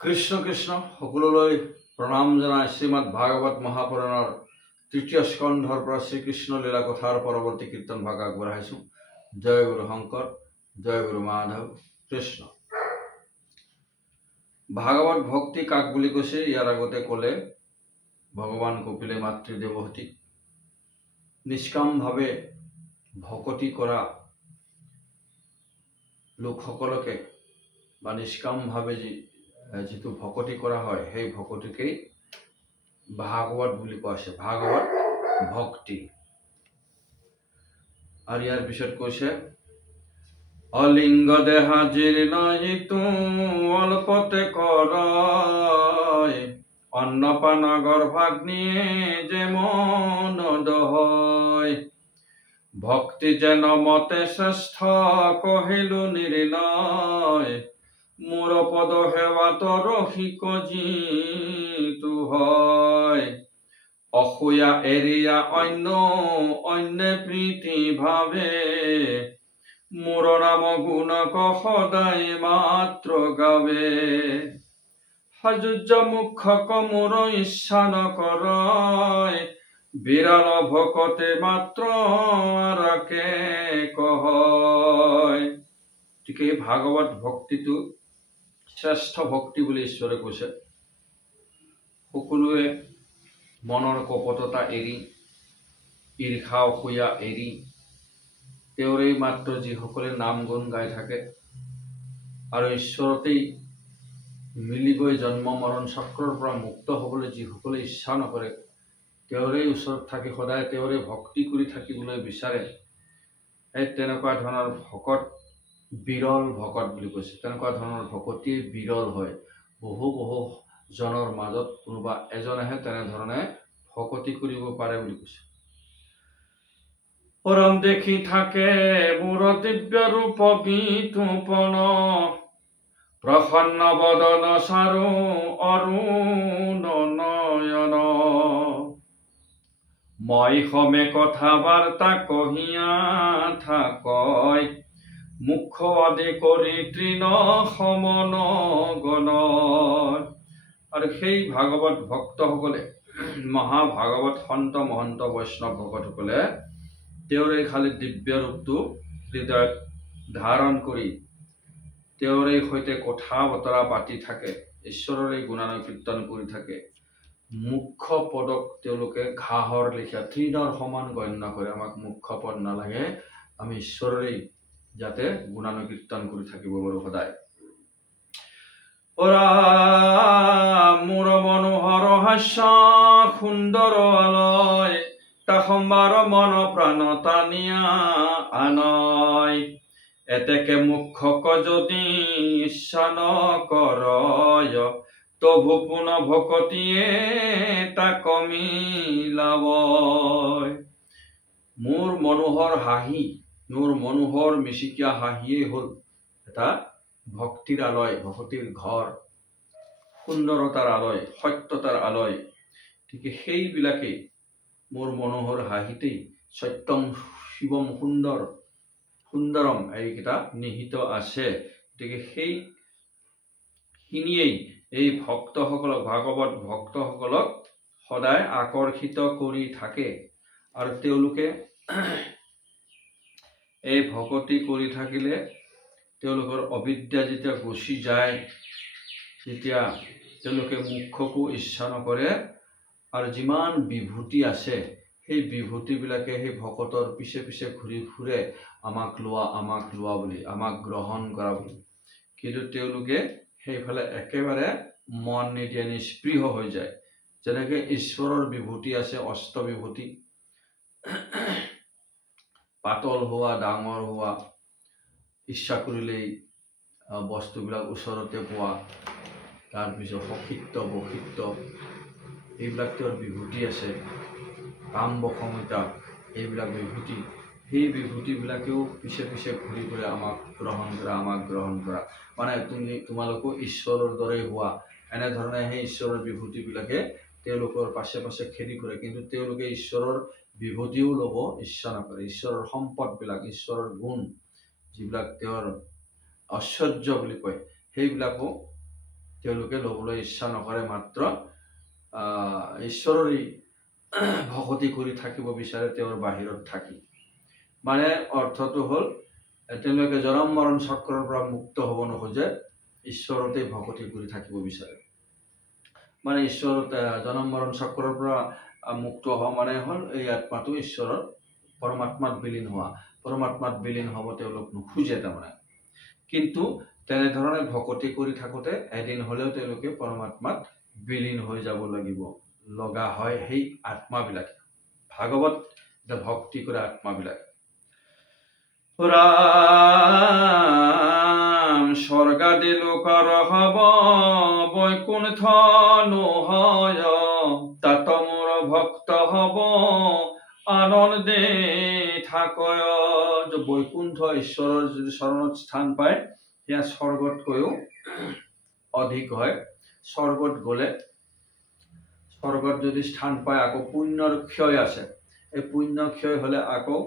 কৃষ্ণ কৃষ্ণ সকলোলৈ প্ৰণাম জনাই শ্ৰীমদ ভাগৱত মহাপুৰাণৰ তৃতীয় স্কন্ধৰ পৰা শ্ৰীকৃষ্ণ লীলা কথাৰ পৰৱৰ্তী কীৰ্তন ভাগ আগবঢ়াইছো। জয় গুৰু শংকৰ, জয় গুৰু মাধৱ কৃষ্ণ। ভাগৱত ভক্তি কাক বুলি কৈছে ইয়াৰ আগতে ক'লে ভগৱান কপিলে মাতৃ দেৱহতীক নিষ্কামভাৱে ভকতি কৰা লোকসকলকে বা নিষ্কামভাৱে যিটো ভকতি কৰা হয় সেই ভকতিকেই ভাগৱত বুলি কোৱা হৈছে, ভাগৱত ভক্তি। আৰু ইয়াৰ পিছত কৈছে অলিংগ দেহা জীৰ্ণ ইটো অল্পতে কৰয় অন্নপান গৰ্ভাগ্নিয়ে যে মন দহয় ভক্তি যেন মতে শ্ৰেষ্ঠ কহিলো নিৰ্ণয় মোৰ পদ সেৱাত ৰসিক যিটো হয় অসূয়া এৰিয়া অন্য প্ৰীতি ভাৱে মোৰ নাম গুণক সদায় মাত্ৰ গাৱে সাজুৰ্য মুখক মোৰ ইচ্ছা নকৰয় বিৰাল ভকতে মাত্ৰ আৰাকে কহয়। গতিকে ভাগৱত ভক্তিটো শ্ৰেষ্ঠ ভক্তি বুলি ঈশ্বৰে কৈছে। সকলোৱে মনৰ কপটতা এৰি ঈৰ্ষা অসূয়া এৰি তেওঁৰেই মাত্ৰ যিসকলে নাম গুণ গাই থাকে আৰু ঈশ্বৰতেই মিলি গৈ জন্ম মৰণ চক্ৰৰ পৰা মুক্ত হ'বলৈ যিসকলে ইচ্ছা নকৰে তেওঁৰেই ওচৰত থাকি সদায় তেওঁৰে ভক্তি কৰি থাকিবলৈ বিচাৰে, এই তেনেকুৱা ধৰণৰ ভকত বিৰল ভকত বুলি কৈছে। তেনেকুৱা ধৰণৰ ভকতিয়ে বিৰল হয়। বহু জনৰ মাজত কোনোবা এজনেহে তেনেধৰণে ভকতি কৰিব পাৰে বুলি কৈছে। পৰম দেখি থাকে মোৰ দিব্য ৰূপ বিতোপন প্ৰসন্ন বদন চাৰু অৰুণ নয়ন মই সমে কথা বাৰ্তা কহিয়া থাকয় মুখ আদি কৰি তৃণ সমন গণ। আৰু সেই ভাগৱত ভক্তসকলে মহাভাগৱত সন্ত মহন্ত বৈষ্ণৱ ভকতসকলে তেওঁৰে খালি দিব্য ৰূপটো হৃদয়ত ধাৰণ কৰি তেওঁৰে সৈতে কথা বতৰা পাতি থাকে, ঈশ্বৰৰে গুণানুকীৰ্তন কৰি থাকে। মুখ্য পদক তেওঁলোকে ঘাঁহৰ লেখীয়া তৃণৰ সমান গণ্য কৰে। আমাক মুখ্য পদ নালাগে, আমি ঈশ্বৰৰে যাতে গুণানুকীৰ্তন কৰি থাকিব পাৰো সদায়। মোৰ মনোহৰ হাস্য সুন্দৰ আলয় তা সম্বাৰ মন প্ৰাণ টানিয়া আনয় এতেকে মুখ্যক যদি ইচ্ছা নকৰয় তভু পুন ভকতিয়ে তাক মিলাবয়। মোৰ মনোহৰ হাঁহি, মোৰ মনোহৰ মিচিকীয়া হাঁহিয়েই হ'ল এটা ভক্তিৰ আলয়, ভকতিৰ ঘৰ, সুন্দৰতাৰ আলয়, সত্যতাৰ আলয়। গতিকে সেইবিলাকেই মোৰ মনোহৰ হাঁহিতেই সত্যম শিৱম সুন্দৰম এইকেইটা নিহিত আছে। গতিকে সেইখিনিয়েই এই ভক্তসকলক, ভাগৱত ভক্তসকলক সদায় আকৰ্ষিত কৰি থাকে। আৰু তেওঁলোকে এই ভকতি কৰি থাকিলে তেওঁলোকৰ অবিদ্যা যেতিয়া গুচি যায়, তেতিয়া তেওঁলোকে মুখ্যকো ইচ্ছা নকৰে আৰু যিমান বিভূতি আছে সেই বিভূতিবিলাকে সেই ভকতৰ পিছে পিছে ঘূৰি ফুৰে, আমাক লোৱা বুলি, আমাক গ্ৰহণ কৰা বুলি। কিন্তু তেওঁলোকে সেইফালে একেবাৰে মন নিদিয়ে, নিস্পৃহ হৈ যায়। যেনেকে ঈশ্বৰৰ বিভূতি আছে, অষ্ট বিভূতি, পাতল হোৱা, ডাঙৰ হোৱা, ইচ্ছা কৰিলেই বস্তুবিলাক ওচৰতে পোৱা, তাৰপিছত সখিত্ব বখিত্ব এইবিলাক তেওঁৰ বিভূতি আছে, কাম বশমিতা এইবিলাক বিভূতি। সেই বিভূতিবিলাকেও পিছে পিছে ঘূৰি ফুৰে, আমাক গ্ৰহণ কৰা, মানে তোমালোকো ঈশ্বৰৰ দৰে হোৱা, এনেধৰণে সেই ঈশ্বৰৰ বিভূতিবিলাকে তেওঁলোকৰ পাছে পাছে খেদি ফুৰে। কিন্তু তেওঁলোকে ঈশ্বৰৰ বিভূতিও ল'ব ইচ্ছা নকৰে। ঈশ্বৰৰ সম্পদবিলাক, ঈশ্বৰৰ গুণ যিবিলাক তেওঁৰ ঐশ্বৰ্য বুলি কয়, সেইবিলাকো তেওঁলোকে ল'বলৈ ইচ্ছা নকৰে, মাত্ৰ ঈশ্বৰৰে ভকতি কৰি থাকিব বিচাৰে তেওঁৰ বাহিৰত থাকি। মানে অৰ্থটো হ'ল তেওঁলোকে জনম মৰণ চক্ৰৰ পৰা মুক্ত হ'ব নোখোজে, ঈশ্বৰতে ভকতি কৰি থাকিব বিচাৰে। মানে ঈশ্বৰত জনম মৰণ চক্ৰৰ পৰা মুক্ত হোৱা মানে হ'ল এই আত্মাটো ঈশ্বৰৰ পৰমাত্মাত বিলীন হোৱা। পৰমাত্মাত বিলীন হ'ব তেওঁলোক নোখোজে তাৰমানে। কিন্তু তেনেধৰণে ভকতি কৰি থাকোঁতে এদিন হ'লেও তেওঁলোকে পৰমাত্মাত বিলীন হৈ যাব লগা হয় সেই আত্মাবিলাকে, ভাগৱত ভক্তি কৰা আত্মাবিলাক। ৰাম স্বৰ্গাদি লোকৰ হব বৈকুণ্ঠ নহয়, তাত মোৰ ভক্ত হব আনন্দে থাকয়। বৈকুণ্ঠ ঈশ্বৰৰ যদি চৰণত স্থান পায় সেয়া স্বৰ্গতকৈও অধিক হয়। স্বৰ্গত গ'লে, স্বৰ্গত যদি স্থান পায় আকৌ পুণ্যৰ ক্ষয় আছে, এই পুণ্য ক্ষয় হ'লে আকৌ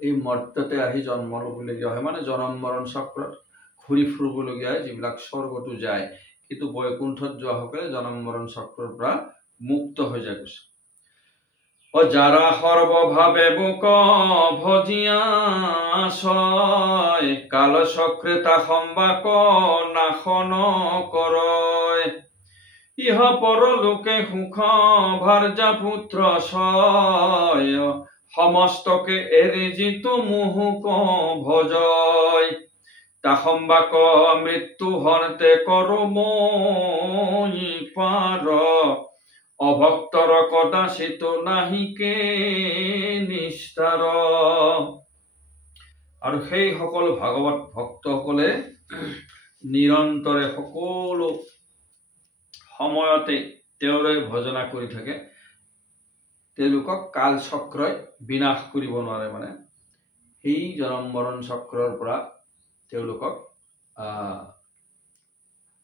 এই মৰ্ত্যতে আহি জন্ম ল'বলগীয়া হয়। মানে জনম মৰণ চক্ৰত ঘূৰি ফুৰিবলগীয়া হয়, যিবিলাক স্বৰ্গতো যায়। কিন্তু বৈকুণ্ঠত যোৱাসকলে জনম মৰণ চক্ৰৰ পৰা মুক্ত হৈ যায় গৈছে। যাৰা সৰ্বভাৱে বুক ভজিয়া ছয়, কাল চক্ৰে তা সম্বাক নাশন কৰয়। ইহ পৰলোকে সুখ ভাৰ্যা পুত্ৰ ছয়, সমস্তকে এৰি যিটো মোহক ভজয়। তা সম্বাক মৃত্যু হন্তে কৰো মই পাৰ, অভক্তৰ কদাচিত নাহিকে নিস্তাৰ। আৰু সেই সকল ভাগৱত ভক্তসকলে নিৰন্তৰে সকলো সময়তে তেওঁৰে ভজনা কৰি থাকে, তেওঁলোকক কাল চক্ৰই বিনাশ কৰিব নোৱাৰে। মানে সেই জনম মৰণ চক্ৰৰ পৰা তেওঁলোকক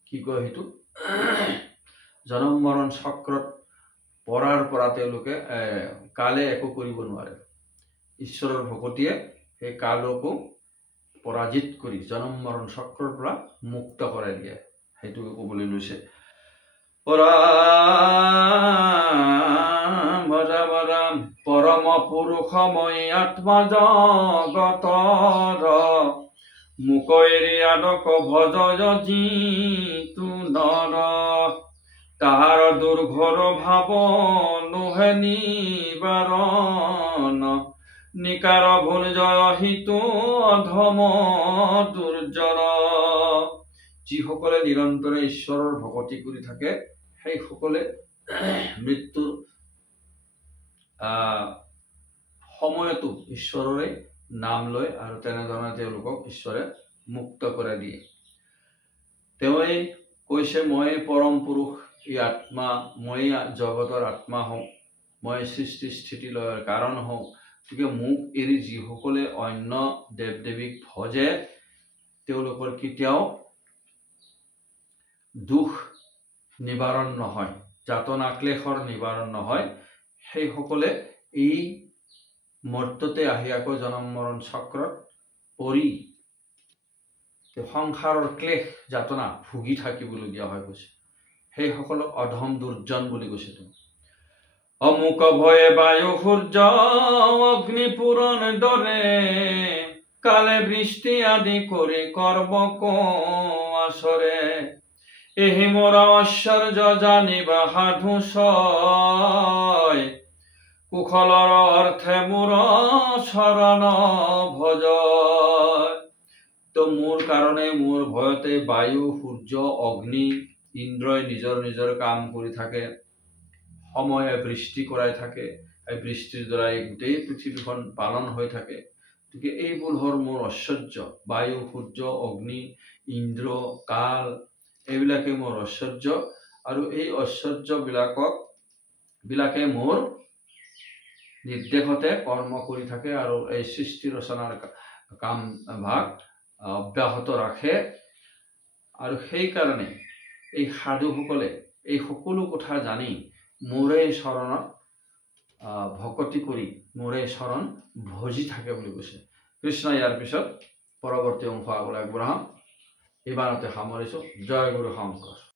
কি কয় সেইটো, জনম মৰণ চক্ৰত পৰাৰ পৰা তেওঁলোকে কালে একো কৰিব নোৱাৰে। ঈশ্বৰৰ ভকতিয়ে সেই কালকো পৰাজিত কৰি জনম মৰণ চক্ৰৰ পৰা মুক্ত কৰাই দিয়ে, সেইটো ক'বলৈ লৈছে। ৰাম ৰাম ৰাম পৰম পুৰুষময় আত্মা জগতৰ, মুক এৰি আদক ভজয় যিতু নৰ। তাহাৰ দুৰ্ঘৰ ভাৱ নোহে নিবাৰণ, নিকাৰ ভুল জয় হিতু অধম দুৰ্জন। যিসকলে নিৰন্তৰে ঈশ্বৰৰ ভকতি কৰি থাকে সেই সকলে মৃত্যুৰ সময়তো ঈশ্বৰৰে নাম লয়, আৰু তেনেধৰণে তেওঁলোকক ঈশ্বৰে মুক্ত কৰাই দিয়ে। তেওঁৱে কৈছে, মই পৰম পুৰুষ, এই আত্মা, মই জগতৰ আত্মা হওঁ, মই সৃষ্টি স্থিতি লয়ৰ কাৰণ হওঁ। গতিকে মোক এৰি যিসকলে অন্য দেৱ দেৱীক ভজে তেওঁলোকৰ কেতিয়াও দুখ নিবাৰণ নহয়, যাতনা ক্লেশৰ নিবাৰণ নহয়। সেইসকলে এই মৰ্ত্যতে আহি আকৌ জনম মৰণ চক্ৰত পৰি সংসাৰৰ ক্লেশ যাতনা ভুগি থাকিবলগীয়া হৈ গৈছে। সেইসকলক অধম দুৰ্জন বুলি কৈছে। অমুক ভয়ে বায়ু সূৰ্য অগ্নি পুৰণ দৰে, কালে বৃষ্টি আদি কৰি কৰ্ম আচৰে। এহি মোৰ ঐশ্বৰ্য জানিবা সাধু ছয়, কুশলৰ অৰ্থে মোৰ চৰণ ভজয়। তো মোৰ কাৰণে, মোৰ ভয়তে বায়ু সূৰ্য অগ্নি ইন্দ্ৰই নিজৰ নিজৰ কাম কৰি থাকে, সময়ে বৃষ্টি কৰাই থাকে, এই বৃষ্টিৰ দ্বাৰাই গোটেই পৃথিৱীখন পালন হৈ থাকে। গতিকে এইবোৰ হ'ল মোৰ ঐশ্বৰ্য, বায়ু সূৰ্য অগ্নি ইন্দ্ৰ কাল, এইবিলাকে মোৰ ঐশ্বৰ্য। আৰু এই ঐশ্বৰ্যবিলাকে মোৰ নিৰ্দেশতে কৰ্ম কৰি থাকে আৰু এই সৃষ্টি ৰচনাৰ কাম ভাগ অব্যাহত ৰাখে। আৰু সেইকাৰণে এই সাধুসকলে এই সকলো কথা জানি মোৰে চৰণত ভকতি কৰি মোৰে চৰণ ভজি থাকে বুলি কৈছে কৃষ্ণ। ইয়াৰ পিছত পৰৱৰ্তী অংশ আগলৈ আগবঢ়াম, ইমানতে সামৰিছোঁ। জয় গুৰু শংকৰ।